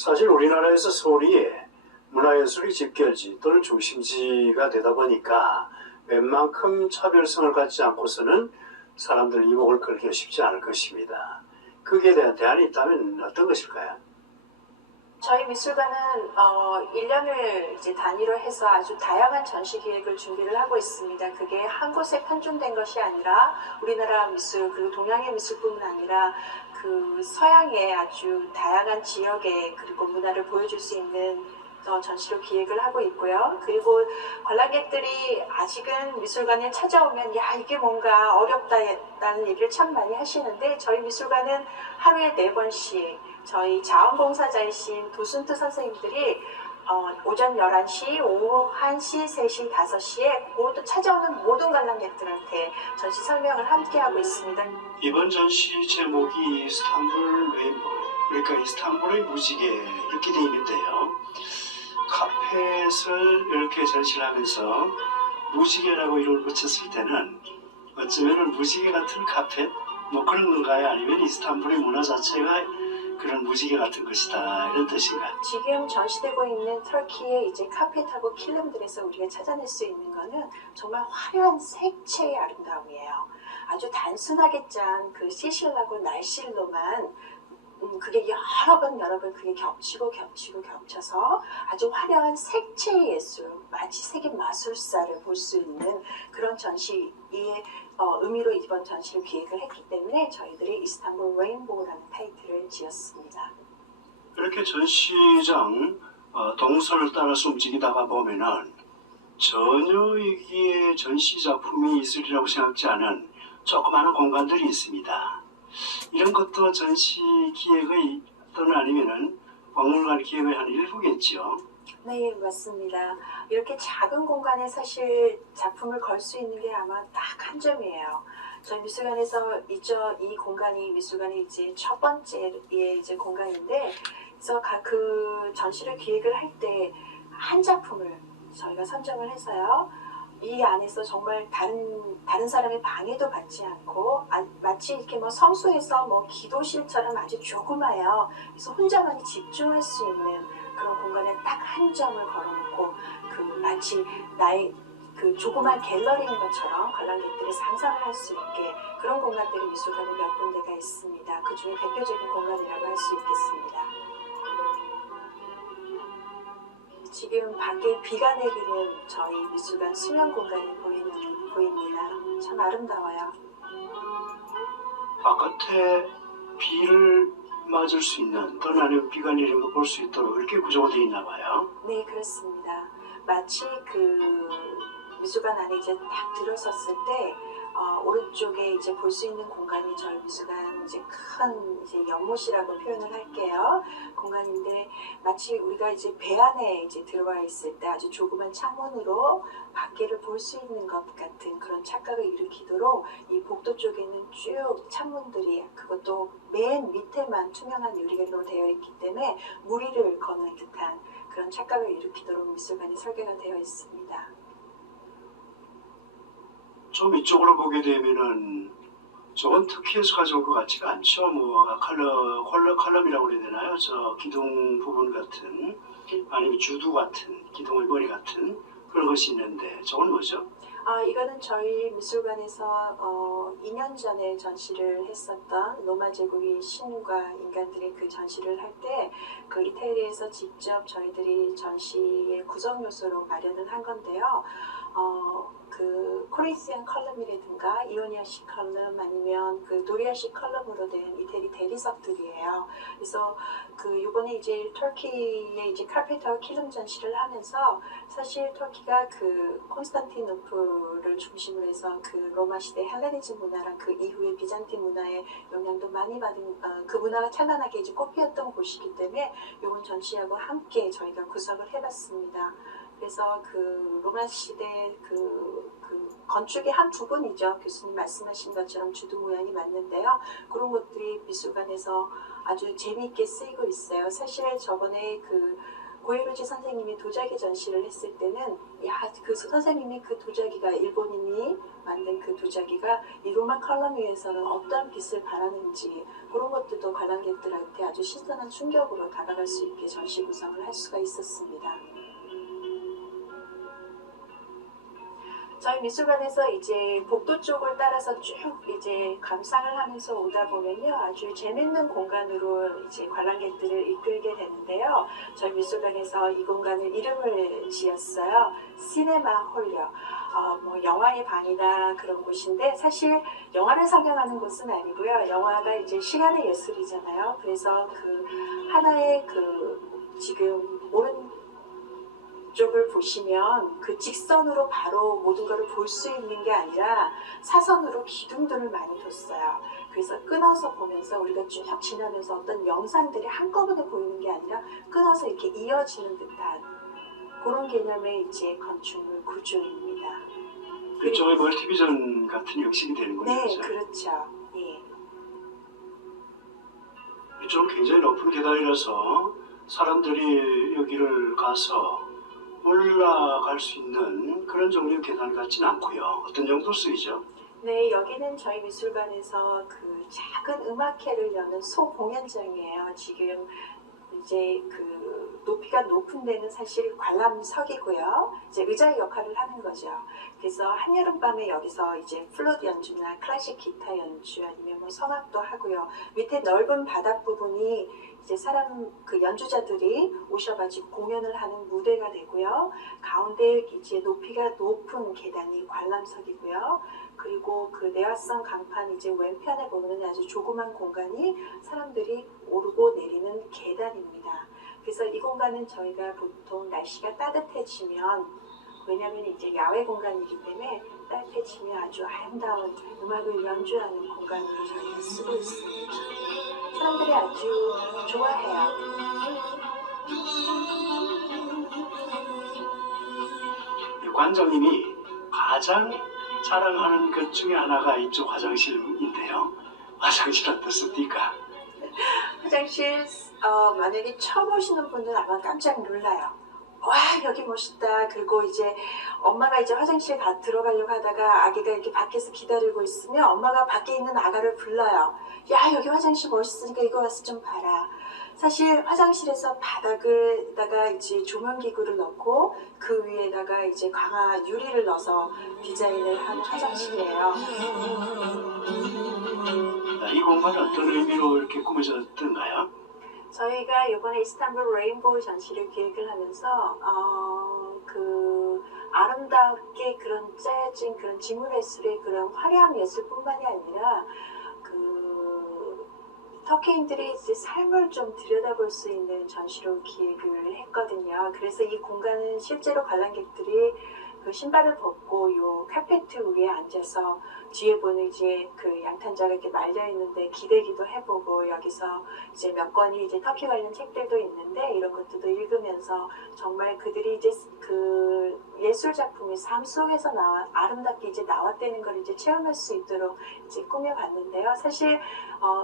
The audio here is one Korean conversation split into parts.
사실 우리나라에서 서울이 문화예술의 집결지 또는 중심지가 되다 보니까 웬만큼 차별성을 갖지 않고서는 사람들 이목을 끌기가 쉽지 않을 것입니다. 거기에 대한 대안이 있다면 어떤 것일까요? 저희 미술관은 1년을 이제 단위로 해서 아주 다양한 전시 기획을 준비를 하고 있습니다. 그게 한 곳에 편중된 것이 아니라 우리나라 미술 그리고 동양의 미술뿐만 아니라 그 서양의 아주 다양한 지역의 그리고 문화를 보여줄 수 있는 전시로 기획을 하고 있고요. 그리고 관람객들이 아직은 미술관에 찾아오면 야 이게 뭔가 어렵다라는 얘기를 참 많이 하시는데 저희 미술관은 하루에 4번씩 저희 자원봉사자이신 도순트 선생님들이 오전 11시, 오후 1시, 3시, 5시에 모두 찾아오는 모든 관람객들한테 전시 설명을 함께 하고 있습니다. 이번 전시 제목이 이스탄불 레인보우, 그러니까 이스탄불의 무지개 이렇게 되어 있는데요. 카펫을 이렇게 전시를 하면서 무지개라고 이름을 붙였을 때는 어쩌면 무지개 같은 카펫? 뭐 그런 건가요? 아니면 이스탄불의 문화 자체가 그런 무지개 같은 것이다 이런 뜻인가요? 지금 전시되고 있는 터키의 이제 카펫하고 킬름들에서 우리가 찾아낼 수 있는 거는 정말 화려한 색채의 아름다움이에요. 아주 단순하게 짠 그 시실하고 날실로만 그게 여러 번 그게 겹쳐서 아주 화려한 색채의 예술, 마치 세계 마술사를 볼 수 있는 그런 전시의 의미로 이번 전시를 기획을 했기 때문에 저희들이 이스탄불 레인보우라는 타이틀을 지었습니다. 이렇게 전시장 동선을 따라서 움직이다가 보면은 전혀 이게 전시 작품이 있으리라고 생각지 않은 조그마한 공간들이 있습니다. 이런 것도 전시 기획의 또는 아니면은 박물관 기획의 한 일부겠죠. 네, 맞습니다. 이렇게 작은 공간에 사실 작품을 걸 수 있는 게 아마 딱 한 점이에요. 저희 미술관에서 이 공간이 미술관의 이제 첫 번째의 이제 공간인데, 그래서 그 전시를 기획을 할 때 한 작품을 저희가 선정을 해서요. 이 안에서 정말 다른 사람의 방해도 받지 않고 마치 이렇게 뭐 성소에서 뭐 기도실처럼 아주 조그마해요. 그래서 혼자만이 집중할 수 있는 그런 공간에 딱 한 점을 걸어놓고 그 마치 나의 그 조그만 갤러리인 것처럼 관람객들이 상상을 할 수 있게 그런 공간들이 미술관에 몇 군데가 있습니다. 그 중에 대표적인 공간이라고 할 수 있겠습니다. 지금 밖에 비가 내리는 저희 미술관 수면 공간이 보입니다. 참 아름다워요. 바깥에 비를 맞을 수 있는 또는 아니면 비가 내리는 걸 볼 수 있도록 이렇게 구조가 되어 있나 봐요. 네, 그렇습니다. 마치 그 미술관 안에 이제 딱 들어섰을 때 오른쪽에 이제 볼 수 있는 공간이 저희 미술관 이제 큰 이제 연못이라고 표현을 할게요. 공간인데 마치 우리가 이제 배 안에 이제 들어와 있을 때 아주 조그만 창문으로 밖에를 볼 수 있는 것 같은 그런 착각을 일으키도록 이 복도 쪽에는 쭉 창문들이 그것도 맨 밑에만 투명한 유리로 되어 있기 때문에 무리를 거는 듯한 그런 착각을 일으키도록 미술관이 설계가 되어 있습니다. 좀 이쪽으로 보게 되면은 저건 터키에서 가져온 것 같지가 않죠. 뭐 컬럼이라고 그래야 되나요? 저 기둥 부분 같은 아니면 주두 같은 기둥의 머리 같은 그런 것이 있는데 저건 뭐죠? 이거는 저희 미술관에서 2년 전에 전시를 했었던 로마 제국의 신과 인간들의 그 전시를 할 때 그 이태리에서 직접 저희들이 전시의 구성 요소로 마련을 한 건데요. 그 코린시안 컬럼이라든가 이오니아식 컬럼 아니면 그 도리아식 컬럼으로 된 이태리 대리석들이에요. 그래서 그 이번에 이제 터키의 이제 카페터 킬럼 전시를 하면서 사실 터키가 그 콘스탄티노플을 중심으로 해서 그 로마 시대 헬레니즘 문화랑 그 이후의 비잔틴 문화의 영향도 많이 받은 그 문화가 찬란하게 이제 꽃피었던 곳이기 때문에 이번 전시하고 함께 저희가 구성을 해봤습니다. 그래서 그 로마 시대 그 건축의 한 부분이죠. 교수님 말씀하신 것처럼 주도 모양이 맞는데요. 그런 것들이 미술관에서 아주 재미있게 쓰이고 있어요. 사실 저번에 그 고에루지 선생님이 도자기 전시를 했을 때는 그 선생님이 그 도자기가 일본인이 만든 그 도자기가 이 로마 컬럼 위에서는 어떤 빛을 발하는지 그런 것들도 관람객들한테 아주 신선한 충격으로 다가갈 수 있게 전시 구성을 할 수가 있었습니다. 저희 미술관에서 이제 복도 쪽을 따라서 쭉 이제 감상을 하면서 오다 보면요, 아주 재밌는 공간으로 이제 관람객들을 이끌게 되는데요. 저희 미술관에서 이 공간을 이름을 지었어요. 시네마 홀려. 뭐 영화의 방이나 그런 곳인데 사실 영화를 상영하는 곳은 아니고요. 영화가 이제 시간의 예술이잖아요. 그래서 그 하나의 그 지금 오른쪽을 보시면 그 직선으로 바로 모든 것을 볼 수 있는 게 아니라 사선으로 기둥들을 많이 뒀어요. 그래서 끊어서 보면서 우리가 쭉 지나면서 어떤 영상들이 한꺼번에 보이는 게 아니라 끊어서 이렇게 이어지는 듯한 그런 개념의 이제 건축물 구조입니다. 일종의 멀티비전 같은 형식이 되는군요. 네, 그죠? 그렇죠. 예. 이쪽은 굉장히 높은 계단이라서 사람들이 여기를 가서 올라갈 수 있는 그런 종류의 계단 같지는 않고요. 어떤 정도 쓰이죠? 네, 여기는 저희 미술관에서 그 작은 음악회를 여는 소공연장이에요. 지금 이제 그 높이가 높은 데는 사실 관람석이고요. 이제 의자의 역할을 하는 거죠. 그래서 한여름밤에 여기서 이제 플룻 연주나 클래식 기타 연주 아니면 뭐 성악도 하고요. 밑에 넓은 바닥 부분이 이제 그 연주자들이 오셔가지고 공연을 하는 무대가 되고요. 가운데 이제 높이가 높은 계단이 관람석이고요. 그리고 그 내화성 강판 이제 왼편에 보면 아주 조그만 공간이 사람들이 오르고 내리는 계단입니다. 그래서 이 공간은 저희가 보통 날씨가 따뜻해지면, 왜냐하면 이제 야외 공간이기 때문에 따뜻해지면 아주 아름다운 음악을 연주하는 공간으로 저희가 쓰고 있습니다. 사람들이 아주 좋아해요. 이 관장님이 가장 자랑하는 것 중에 하나가 이쪽 화장실인데요. 화장실 어떻습니까? 화장실 만약에 처음 오시는 분들은 아마 깜짝 놀라요. 와, 여기 멋있다. 그리고 이제 엄마가 이제 화장실 들어가려고 하다가 아기가 이렇게 밖에서 기다리고 있으면 엄마가 밖에 있는 아가를 불러요. 야, 여기 화장실 멋있으니까 이거 와서 좀 봐라. 사실 화장실에서 바닥에다가 이제 조명기구를 넣고 그 위에다가 이제 강화 유리를 넣어서 디자인을 한 화장실이에요. 이 공간은 어떤 의미로 이렇게 꾸며졌던가요? 저희가 이번에 이스탄불 레인보우 전시를 기획을 하면서 그 아름답게 그런 짜여진 그런 지문예술의 그런 화려한 예술뿐만이 아니라 그 터키인들이 이제 삶을 좀 들여다볼 수 있는 전시로 기획을 했거든요. 그래서 이 공간은 실제로 관람객들이 그 신발을 벗고 요 카페트 위에 앉아서 뒤에 보는 이제 그 양탄자가 이렇게 말려 있는데 기대기도 해보고, 여기서 이제 몇 권이 이제 터키 관련 책들도 있는데 이런 것들도 읽으면서 정말 그들이 이제 그 예술 작품이 삶 속에서 아름답게 이제 나왔다는 걸 이제 체험할 수 있도록 이제 꾸며봤는데요. 사실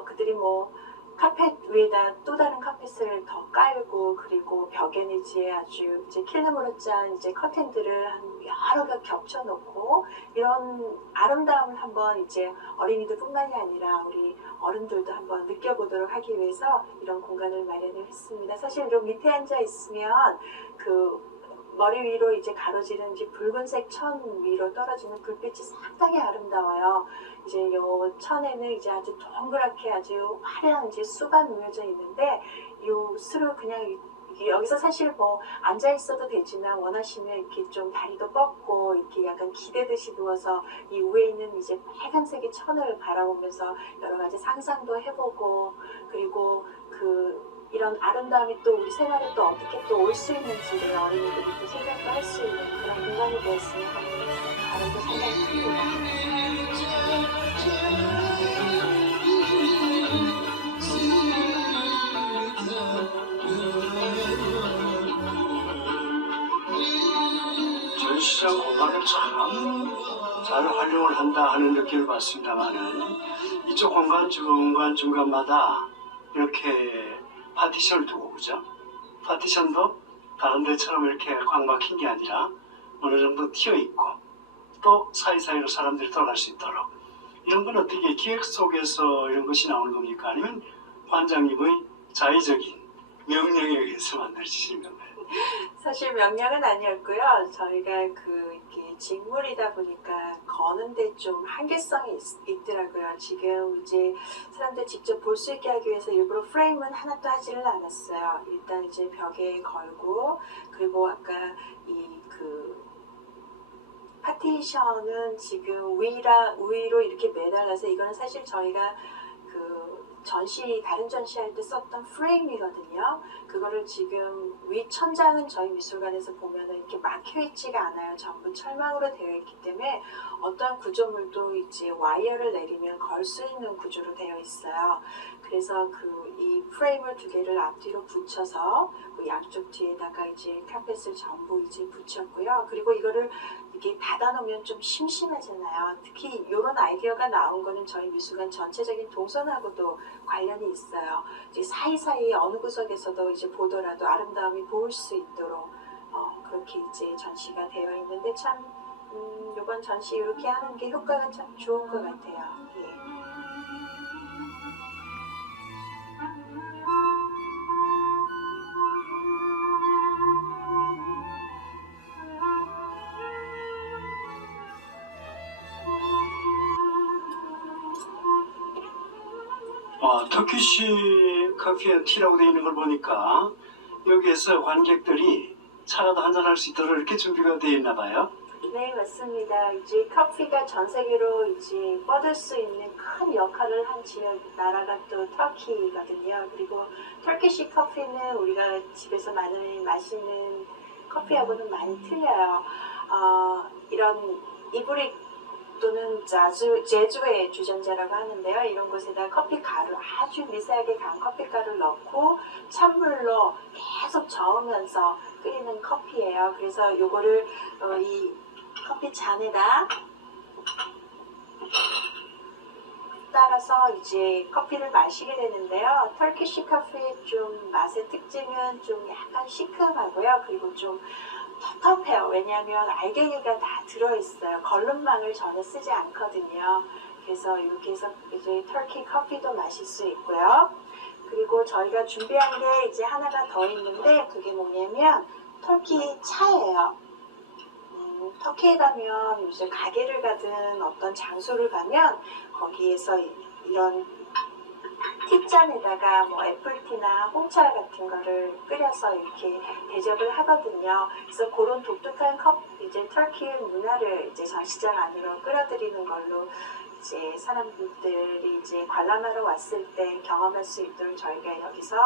그들이 뭐 카펫 위에다 또 다른 카펫을 더 깔고, 그리고 벽에는 이제 아주 이제 필름으로 짠 이제 커튼들을 한 여러 개 겹쳐 놓고 이런 아름다움을 한번 이제 어린이들뿐만이 아니라 우리 어른들도 한번 느껴보도록 하기 위해서 이런 공간을 마련을 했습니다. 사실 요 밑에 앉아 있으면 그 머리 위로 이제 가로지른 이제 붉은색 천 위로 떨어지는 불빛이 상당히 아름다워요. 이제 요 천에는 이제 아주 동그랗게 아주 화려한 이제 수가 놓여져 있는데, 요 수를 그냥 여기서 사실 뭐 앉아 있어도 되지만 원하시면 이렇게 좀 다리도 뻗고 이렇게 약간 기대듯이 누워서 이 위에 있는 이제 빨간색의 천을 바라보면서 여러 가지 상상도 해보고, 그리고 이런 아름다움이 또 우리 생활에 또 어떻게 또 올 수 있는지를 어린이들이 또 생각도 할 수 있는 그런 공간이 되었으면 하는 바람도 상당히 큽니다. 전시장 공간을 참 잘 활용을 한다 하는 느낌을 받습니다만은, 이쪽 공간 중간중간마다 이렇게 파티션을 두고, 그죠? 파티션도 다른 데처럼 이렇게 꽉 막힌 게 아니라 어느 정도 튀어 있고, 또 사이사이로 사람들이 돌아갈 수 있도록 이런 건 어떻게 기획 속에서 이런 것이 나오는 겁니까? 아니면 관장님의 자의적인 명령에 의해서 만들어지시는 건가요? 사실 명령은 아니었고요. 저희가 이렇게 직물이다 보니까 거는데 좀 한계성이 있더라고요. 지금 이제 사람들 직접 볼 수 있게 하기 위해서 일부러 프레임은 하나도 하지를 않았어요. 일단 이제 벽에 걸고, 그리고 아까 파티션은 지금 위로 이렇게 매달려서 이거는 사실 저희가 다른 전시할 때 썼던 프레임이거든요. 그거를 지금 위 천장은 저희 미술관에서 보면은 이렇게 막혀 있지가 않아요. 전부 철망으로 되어 있기 때문에 어떤 구조물도 이제 와이어를 내리면 걸 수 있는 구조로 되어 있어요. 그래서 이 프레임을 두 개를 앞뒤로 붙여서 양쪽 뒤에다가 이제 카펫을 전부 이제 붙였고요. 그리고 이거를 이렇게 닫아놓으면 좀 심심하잖아요. 특히 이런 아이디어가 나온 거는 저희 미술관 전체적인 동선하고도 관련이 있어요. 이제 사이사이 어느 구석에서도 이제 보더라도 아름다움이 보일 수 있도록 그렇게 이제 전시가 되어 있는데 참 이번 전시 이렇게 하는 게 효과가 참 좋은 것 같아요. 예. 터키시 커피 앤 티라고 되어 있는 걸 보니까 여기에서 관객들이 차라도 한잔할 수 있도록 이렇게 준비가 되어 있나 봐요. 네, 맞습니다. 이제 커피가 전 세계로 이제 뻗을 수 있는 큰 역할을 한 나라가 또 터키거든요. 그리고 터키시 커피는 우리가 집에서 많이 마시는 커피하고는 많이 틀려요. 이런 이브릭 또는 제주의 주전자라고 하는데요. 이런 곳에다 커피 가루, 아주 미세하게 간 커피 가루를 넣고 찬물로 계속 저으면서 끓이는 커피예요. 그래서 요거를 이 커피 잔에다 따라서 이제 커피를 마시게 되는데요. 터키시 커피의 좀 맛의 특징은 좀 약간 시큼하고요. 그리고 좀 텁텁해요. 왜냐하면 알갱이가 다 들어있어요. 걸름망을 전혀 쓰지 않거든요. 그래서 이렇게 해서 이제 터키 커피도 마실 수 있고요. 그리고 저희가 준비한 게 이제 하나가 더 있는데 그게 뭐냐면 터키 차예요. 터키에 가면 이제 가게를 가든 어떤 장소를 가면 거기에서 이런 티잔에다가 뭐 애플티나 홍차 같은 거를 끓여서 이렇게 대접을 하거든요. 그래서 그런 독특한 이제 터키 문화를 이제 전시장 안으로 끌어들이는 걸로 이제 사람들이 이제 관람하러 왔을 때 경험할 수 있도록 저희가 여기서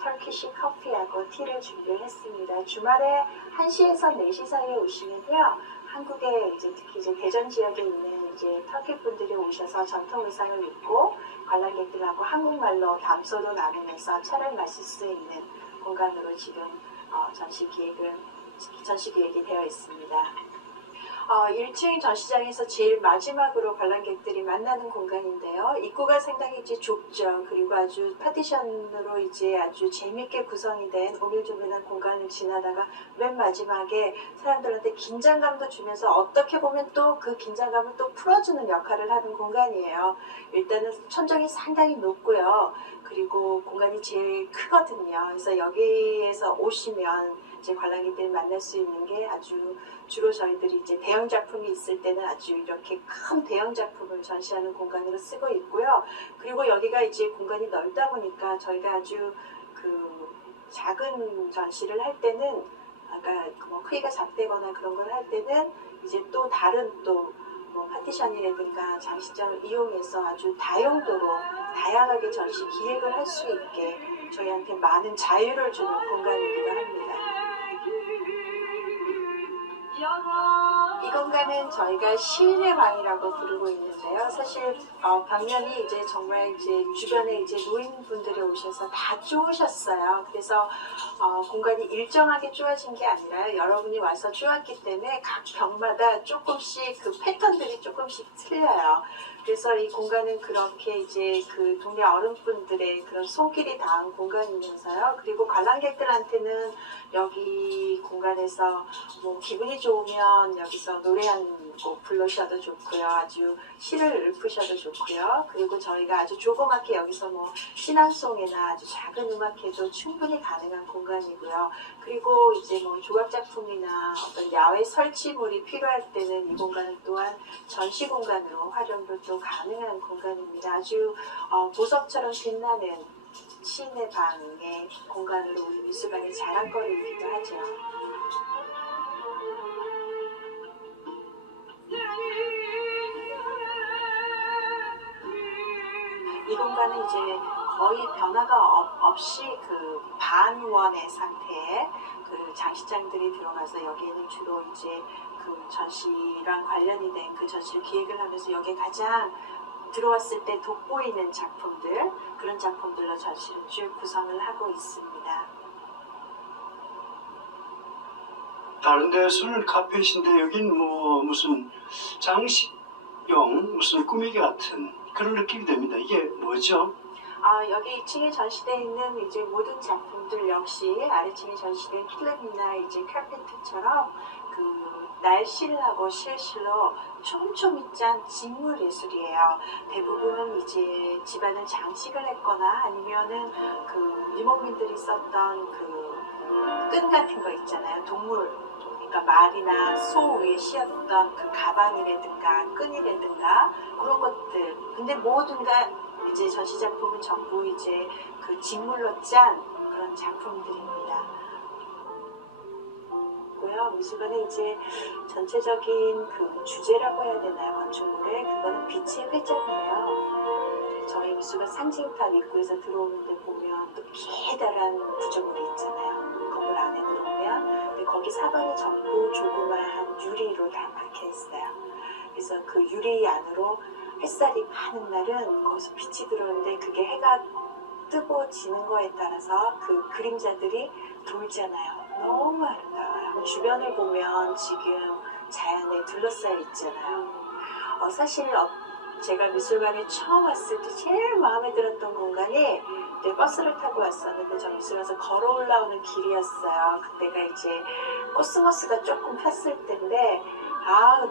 터키시 커피하고 티를 준비했습니다. 주말에 1시에서 4시 사이에 오시면요. 한국에 이제 특히 이제 대전 지역에 있는 이제 터키 분들이 오셔서 전통 의상을 입고 관람객들하고 한국말로 담소도 나누면서 차를 마실 수 있는 공간으로 지금 전시 기획이 되어 있습니다. 1층 전시장에서 제일 마지막으로 관람객들이 만나는 공간인데요. 입구가 상당히 이제 좁죠. 그리고 아주 파티션으로 이제 아주 재밌게 구성이 된 오밀조밀한 공간을 지나다가 맨 마지막에 사람들한테 긴장감도 주면서 어떻게 보면 또 그 긴장감을 또 풀어주는 역할을 하는 공간이에요. 일단은 천정이 상당히 높고요. 그리고 공간이 제일 크거든요. 그래서 여기에서 오시면 이제 관람객들이 만날 수 있는 게 아주 주로 저희들이 이제 대형 작품이 있을 때는 아주 이렇게 큰 대형 작품을 전시하는 공간으로 쓰고 있고요. 그리고 여기가 이제 공간이 넓다 보니까 저희가 아주 작은 전시를 할 때는 아까 뭐 크기가 작대거나 그런 걸 할 때는 이제 또 다른 뭐 파티션이라든가 장식장을 이용해서 아주 다용도로 다양하게 전시 기획을 할 수 있게 저희한테 많은 자유를 주는 공간이기도 합니다. 이 공간은 저희가 시인의 방이라고 부르고 있는데요. 사실 방면이 이제 정말 이제 주변에 이제 노인분들이 오셔서 다 쪼으셨어요. 그래서 공간이 일정하게 쪼아진 게 아니라 여러분이 와서 쪼았기 때문에 각 벽마다 조금씩 그 패턴들이 조금씩 틀려요. 그래서 이 공간은 그렇게 이제 그 동네 어른분들의 그런 손길이 닿은 공간이면서요. 그리고 관람객들한테는 여기 공간에서 뭐 기분이 좋으면 여기서 노래 한 곡 불러셔도 좋고요. 아주 시를 읊으셔도 좋고요. 그리고 저희가 아주 조그맣게 여기서 뭐 신앙송이나 아주 작은 음악회도 충분히 가능한 공간이고요. 그리고 이제 뭐 조각 작품이나 어떤 야외 설치물이 필요할 때는 이 공간은 또한 전시 공간으로 활용도 또 가능한 공간입니다. 아주 보석처럼 빛나는 시인의 방의 공간으로 우리 미술관의 자랑거리이기도 하죠. 이 공간은 이제 거의 변화가 없이 그 반원의 상태의 그 장식장들이 들어가서 여기에는 주로 이제 그 전시랑 관련이 된 그 전시를 기획을 하면서 여기에 가장 들어왔을 때 돋보이는 작품들, 그런 작품들로 전시를 쭉 구성을 하고 있습니다. 다른 데서는 카페이신데 여긴 뭐 무슨 장식용 무슨 꾸미기 같은 그런 느낌이 됩니다. 이게 뭐죠? 여기 2층에 전시되어 있는 이제 모든 작품들 역시 아래층에 전시된 필름이나 이제 카페트처럼 그 날실하고 실실로 촘촘히 짠 직물 예술이에요. 대부분은 이제 집안을 장식을 했거나 아니면은 그 유목민들이 썼던 그 끈 같은 거 있잖아요. 동물, 그러니까 말이나 소 위에 씌었던 그 가방이라든가 끈이라든가 그런 것들. 근데 모든 다 이제 전시 작품은 전부 이제 그 직물로 짠 그런 작품들입니다. 고요. 미술관의 이제 전체적인 그 주제라고 해야 되나요? 건축물의 그거는 빛의 회전이에요. 저희 미술관 상징탑 입구에서 들어오는데 보면 또 기다란 구조물이 있잖아요. 건물 안에 들어오면 근데 거기 사방이 전부 조그마한 유리로 다 막혀 있어요. 그래서 그 유리 안으로 햇살이 많은 날은 거기서 빛이 들어오는데 그게 해가 뜨고 지는 거에 따라서 그 그림자들이 돌잖아요. 너무 아름다워요. 주변을 보면 지금 자연에 둘러싸여 있잖아요. 사실 제가 미술관에 처음 왔을 때 제일 마음에 들었던 공간이 버스를 타고 왔었는데 저 미술관에서 걸어 올라오는 길이었어요. 그때가 이제 코스모스가 조금 폈을 때인데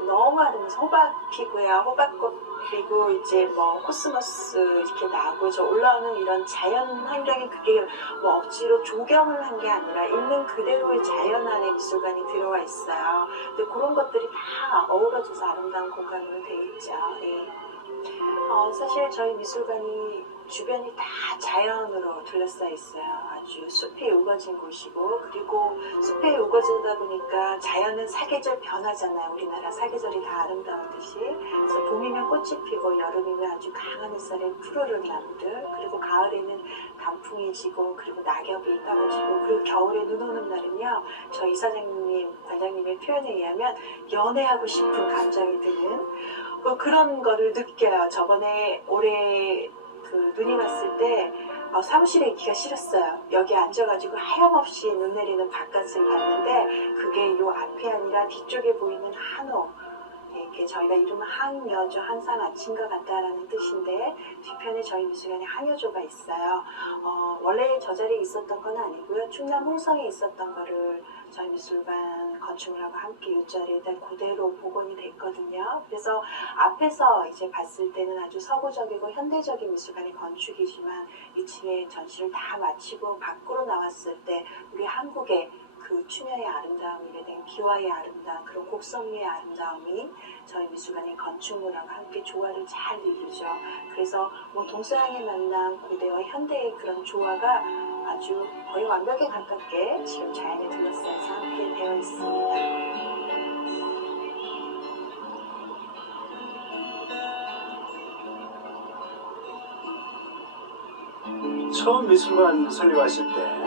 너무 아름다워서 호박 피고요. 호박꽃 그리고 이제 뭐 코스모스 이렇게 나오고 저 올라오는 이런 자연 환경이 그게 뭐 억지로 조경을 한 게 아니라 있는 그대로의 자연 안에 미술관이 들어와 있어요. 근데 그런 것들이 다 어우러져서 아름다운 공간으로 되어 있죠. 네. 사실 저희 미술관이 주변이 다 자연으로 둘러싸여 있어요. 아주 숲이 우거진 곳이고 그리고 숲에 우거지다 보니까 자연은 사계절 변하잖아요. 우리나라 사계절이 다 아름다우듯이. 그래서 봄이면 꽃이 피고 여름이면 아주 강한 햇살에 푸르른 나무들 그리고 가을에는 단풍이 지고 그리고 낙엽이 떨어지고 그리고 겨울에 눈 오는 날은요. 저희 이사장님, 관장님의 표현에 의하면 연애하고 싶은 감정이 드는 그런 거를 느껴요. 저번에 올해 그 눈이 왔을 때 사무실에 있기가 싫었어요. 여기 앉아가지고 하염없이 눈 내리는 바깥을 봤는데 그게 요 앞이 아니라 뒤쪽에 보이는 한옥. 이렇게 저희가 이름은 항여조 항상 아침과 같다라는 뜻인데 뒤편에 저희 미술관에 항여조가 있어요. 원래 저 자리에 있었던 건 아니고요. 충남 홍성에 있었던 거를 저희 미술관 건축물하고 함께 이 자리에다 그대로 복원이 됐거든요. 그래서 앞에서 이제 봤을 때는 아주 서구적이고 현대적인 미술관의 건축이지만 2층에 전시를 다 마치고 밖으로 나왔을 때 우리 한국의 그 추녀의 아름다움이라든가 비와의 아름다움 그런 곡성미의 아름다움이 저희 미술관의 건축물하고 함께 조화를 잘 이루죠. 그래서 뭐 동서양의 만남 고대와 현대의 그런 조화가 아주 거의 완벽에 가깝게 지금 자연에 둘러싸여서 함께 되어 있습니다. 처음 미술관 설립하실 때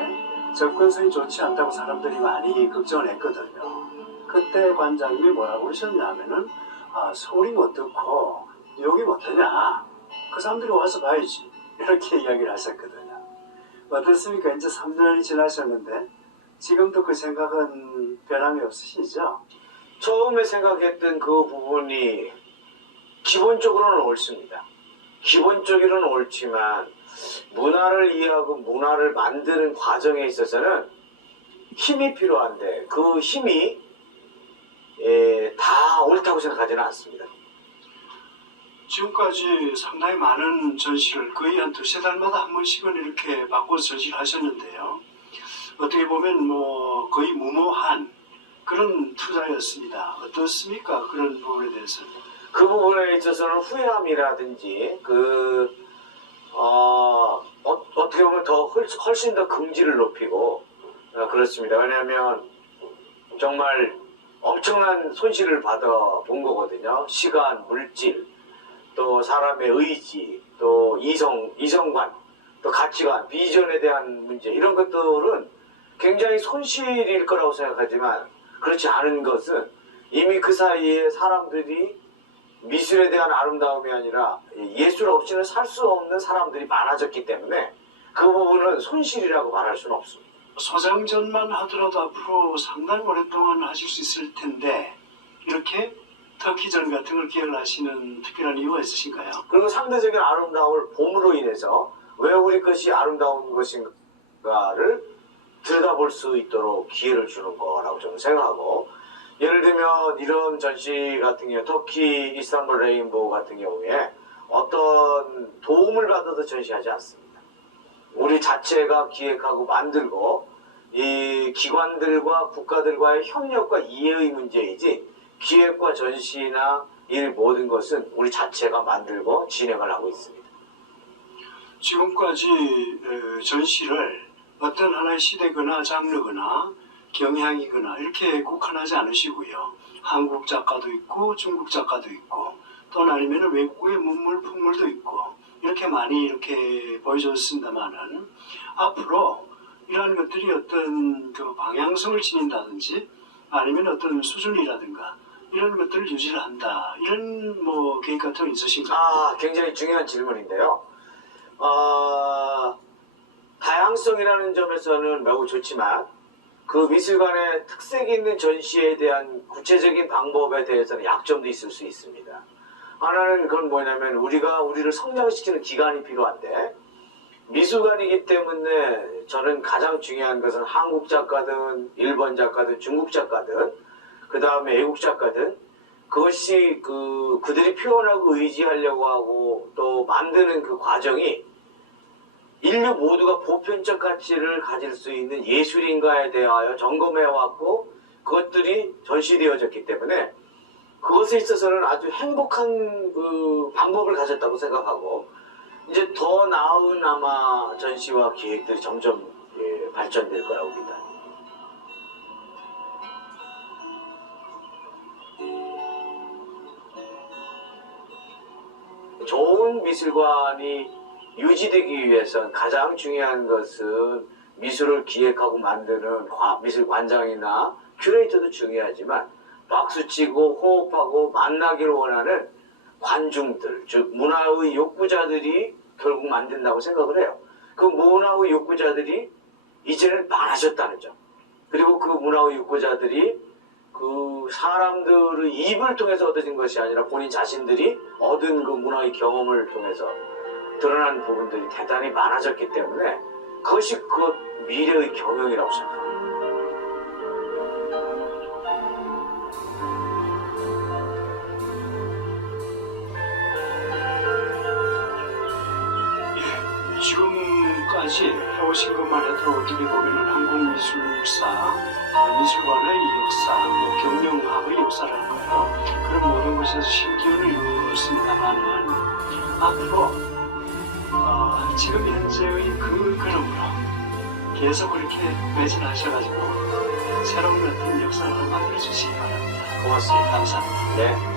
접근성이 좋지 않다고 사람들이 많이 걱정을 했거든요. 그때 관장님이 뭐라고 하셨냐면은 서울이 어떻고 여기 어떠냐? 그 사람들이 와서 봐야지. 이렇게 이야기를 하셨거든요. 어떻습니까? 이제 3년이 지나셨는데 지금도 그 생각은 변함이 없으시죠? 처음에 생각했던 그 부분이 기본적으로는 옳습니다. 기본적으로는 옳지만 문화를 이해하고 문화를 만드는 과정에 있어서는 힘이 필요한데 그 힘이 다 옳다고 생각하지는 않습니다. 지금까지 상당히 많은 전시를 거의 한 두세 달마다 한 번씩은 이렇게 바꿔서 전시를 하셨는데요. 어떻게 보면 뭐 거의 무모한 그런 투자였습니다. 어떻습니까? 그런 부분에 대해서는. 그 부분에 있어서는 후회함이라든지 어떻게 보면 훨씬 더 긍지를 높이고 그렇습니다. 왜냐하면 정말 엄청난 손실을 받아 본 거거든요. 시간, 물질, 또 사람의 의지, 또 이성관, 또 가치관, 비전에 대한 문제 이런 것들은 굉장히 손실일 거라고 생각하지만 그렇지 않은 것은 이미 그 사이에 사람들이 미술에 대한 아름다움이 아니라 예술 없이는 살 수 없는 사람들이 많아졌기 때문에 그 부분은 손실이라고 말할 수는 없습니다. 소장전만 하더라도 앞으로 상당히 오랫동안 하실 수 있을 텐데 이렇게 터키전 같은 걸 기획을 하시는 특별한 이유가 있으신가요? 그리고 상대적인 아름다움을 봄으로 인해서 왜 우리 것이 아름다운 것인가를 들여다볼 수 있도록 기회를 주는 거라고 저는 생각하고 예를 들면 이런 전시 같은 경우 터키 이스탄불 레인보우 같은 경우에 어떤 도움을 받아서 전시하지 않습니다. 우리 자체가 기획하고 만들고 이 기관들과 국가들과의 협력과 이해의 문제이지 기획과 전시나 이 모든 것은 우리 자체가 만들고 진행을 하고 있습니다. 지금까지 전시를 어떤 하나의 시대거나 장르거나 경향이거나 이렇게 국한하지 않으시고요. 한국 작가도 있고 중국 작가도 있고 또는 아니면 외국의 문물 풍물도 있고 이렇게 많이 이렇게 보여줬습니다만은 앞으로 이러한 것들이 어떤 그 방향성을 지닌다든지 아니면 어떤 수준이라든가 이런 것들을 유지를 한다 이런 뭐 계획 같은 거 있으신가요? 굉장히 중요한 질문인데요. 다양성이라는 점에서는 매우 좋지만 그 미술관의 특색 있는 전시에 대한 구체적인 방법에 대해서는 약점도 있을 수 있습니다. 하나는 그건 뭐냐면 우리를 성장시키는 기간이 필요한데 미술관이기 때문에 저는 가장 중요한 것은 한국 작가든 일본 작가든 중국 작가든 그 다음에 외국 작가든 그것이 그들이 표현하고 의지하려고 하고 또 만드는 그 과정이 인류 모두가 보편적 가치를 가질 수 있는 예술인가에 대하여 점검해왔고 그것들이 전시되어졌기 때문에 그것에 있어서는 아주 행복한 그 방법을 가졌다고 생각하고 이제 더 나은 아마 전시와 기획들이 점점 발전될 거라고 봅니다. 좋은 미술관이 유지되기 위해선 가장 중요한 것은 미술을 기획하고 만드는 미술관장이나 큐레이터도 중요하지만 박수치고 호흡하고 만나기를 원하는 관중들, 즉 문화의 욕구자들이 결국 만든다고 생각을 해요. 그 문화의 욕구자들이 이제는 많아졌다는 점. 그리고 그 문화의 욕구자들이 그 사람들의 입을 통해서 얻어진 것이 아니라 본인 자신들이 얻은 그 문화의 경험을 통해서 드러난 부분들이 대단히 많아졌기 때문에 그것이 그 미래의 경영이라고 생각합니다. 지금까지 해오신 것만 해도 어떻게 보면 한국 미술사, 미술관의 역사, 뭐 경영학의 역사랄까요? 그런 모든 것에서 신기원을 이루었습니다만은 앞으로 지금 현재의 그 걸음으로 계속 그렇게 매진하셔가지고 새로운 어떤 역사를 만들어 주시기 바랍니다. 고맙습니다. 감사합니다. 네.